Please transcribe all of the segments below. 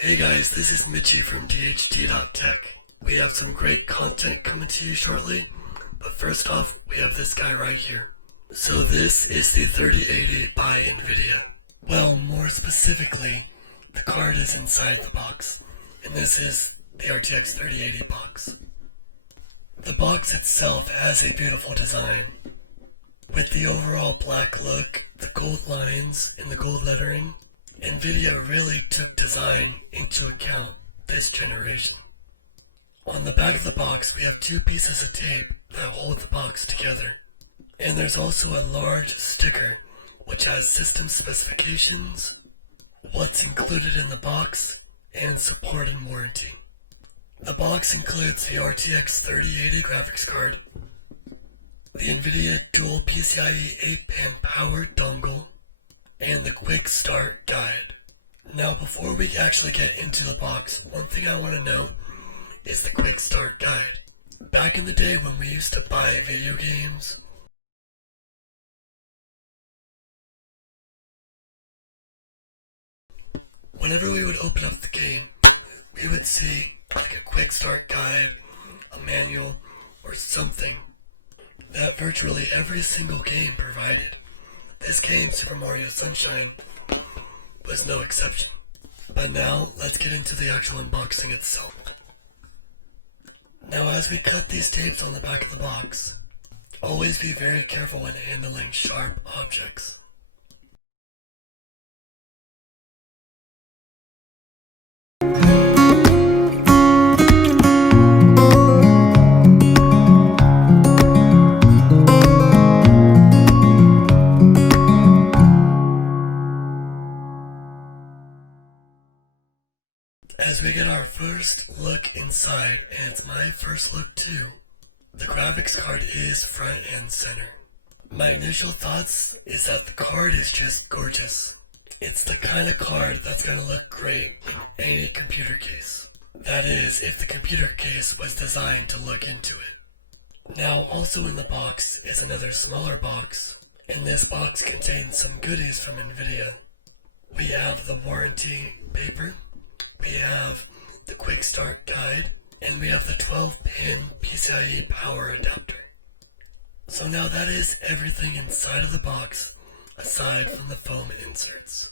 Hey guys, this is Mitchie from DHT.tech. We have some great content coming to you shortly, but first off, we have this guy right here. So this is the 3080 by NVIDIA. Well, more specifically, the card is inside the box, and this is the RTX 3080 box. The box itself has a beautiful design. With the overall black look, the gold lines, and the gold lettering, NVIDIA really took design into account this generation. On the back of the box, we have two pieces of tape that hold the box together. And there's also a large sticker which has system specifications, what's included in the box, and support and warranty. The box includes the RTX 3080 graphics card, the NVIDIA dual PCIe 8-pin power dongle, and the quick start guide. Now before we actually get into the box, one thing I want to note is the quick start guide. Back in the day when we used to buy video games, whenever we would open up the game, we would see like a quick start guide, a manual, or something that virtually every single game provided. This game, Super Mario Sunshine, was no exception. But now, let's get into the actual unboxing itself. Now as we cut these tapes on the back of the box, always be very careful when handling sharp objects. As we get our first look inside, and it's my first look too, the graphics card is front and center. My initial thoughts is that the card is just gorgeous. It's the kind of card that's going to look great in any computer case. That is, if the computer case was designed to look into it. Now also in the box is another smaller box, and this box contains some goodies from NVIDIA. We have the warranty paper, we have the quick start guide, and we have the 12-pin PCIe power adapter. So now that is everything inside of the box, aside from the foam inserts.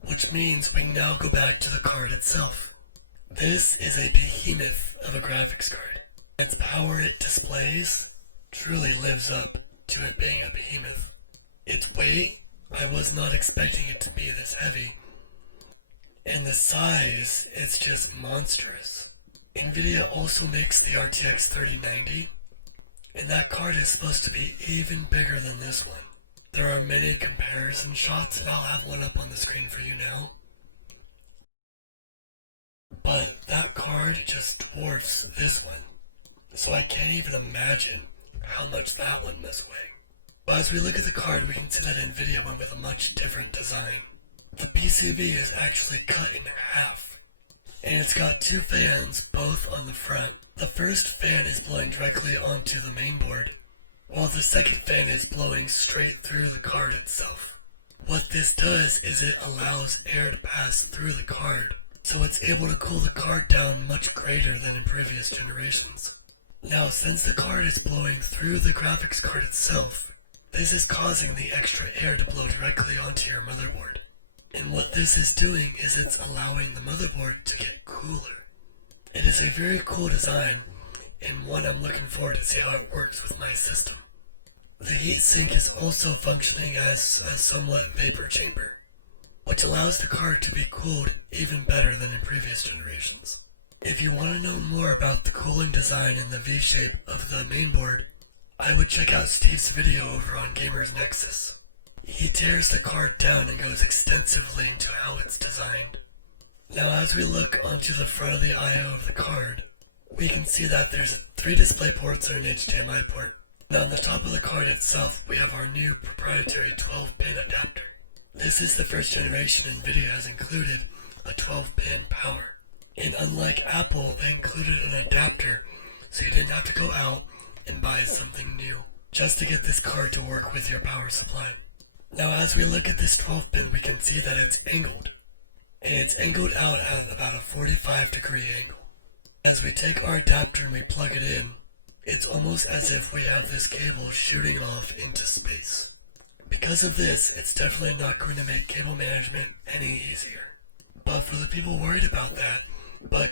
Which means we now go back to the card itself. This is a behemoth of a graphics card. Its power it displays truly lives up to it being a behemoth. Its weight, I was not expecting it to be this heavy. And the size, it's just monstrous. NVIDIA also makes the RTX 3090, and that card is supposed to be even bigger than this one. There are many comparison shots, and I'll have one up on the screen for you now. But that card just dwarfs this one, so I can't even imagine how much that one must weigh. But as we look at the card, we can see that NVIDIA went with a much different design. The PCB is actually cut in half, and it's got two fans, both on the front. The first fan is blowing directly onto the main board, while the second fan is blowing straight through the card itself. What this does is it allows air to pass through the card, so it's able to cool the card down much greater than in previous generations. Now, since the card is blowing through the graphics card itself, this is causing the extra air to blow directly onto your motherboard. And what this is doing is it's allowing the motherboard to get cooler. It is a very cool design, and one I'm looking forward to see how it works with my system. The heatsink is also functioning as a somewhat vapor chamber, which allows the card to be cooled even better than in previous generations. If you want to know more about the cooling design and the V-shape of the mainboard, I would check out Steve's video over on Gamers Nexus. He tears the card down and goes extensively into how it's designed. Now as we look onto the front of the I/O of the card, we can see that there's 3 display ports and an HDMI port. Now on the top of the card itself, we have our new proprietary 12-pin adapter. This is the first generation NVIDIA has included a 12-pin power. And unlike Apple, they included an adapter, so you didn't have to go out and buy something new just to get this card to work with your power supply. Now as we look at this 12-pin, we can see that it's angled. and it's angled out at about a 45-degree angle. As we take our adapter and we plug it in, it's almost as if we have this cable shooting off into space. Because of this, it's definitely not going to make cable management any easier. But for the people worried about that,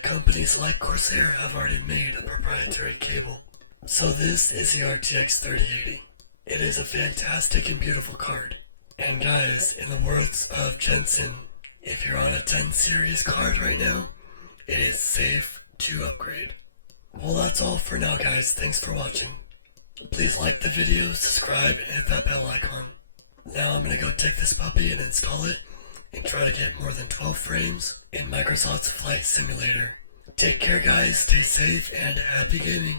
companies like Corsair have already made a proprietary cable. So this is the RTX 3080. It is a fantastic and beautiful card. And guys, in the words of Jensen, if you're on a 10 series card right now, it is safe to upgrade. Well, that's all for now, guys. Thanks for watching. Please like the video, subscribe, and hit that bell icon. Now I'm gonna go take this puppy and install it and try to get more than 12 frames in Microsoft's Flight Simulator. Take care, guys. Stay safe and happy gaming.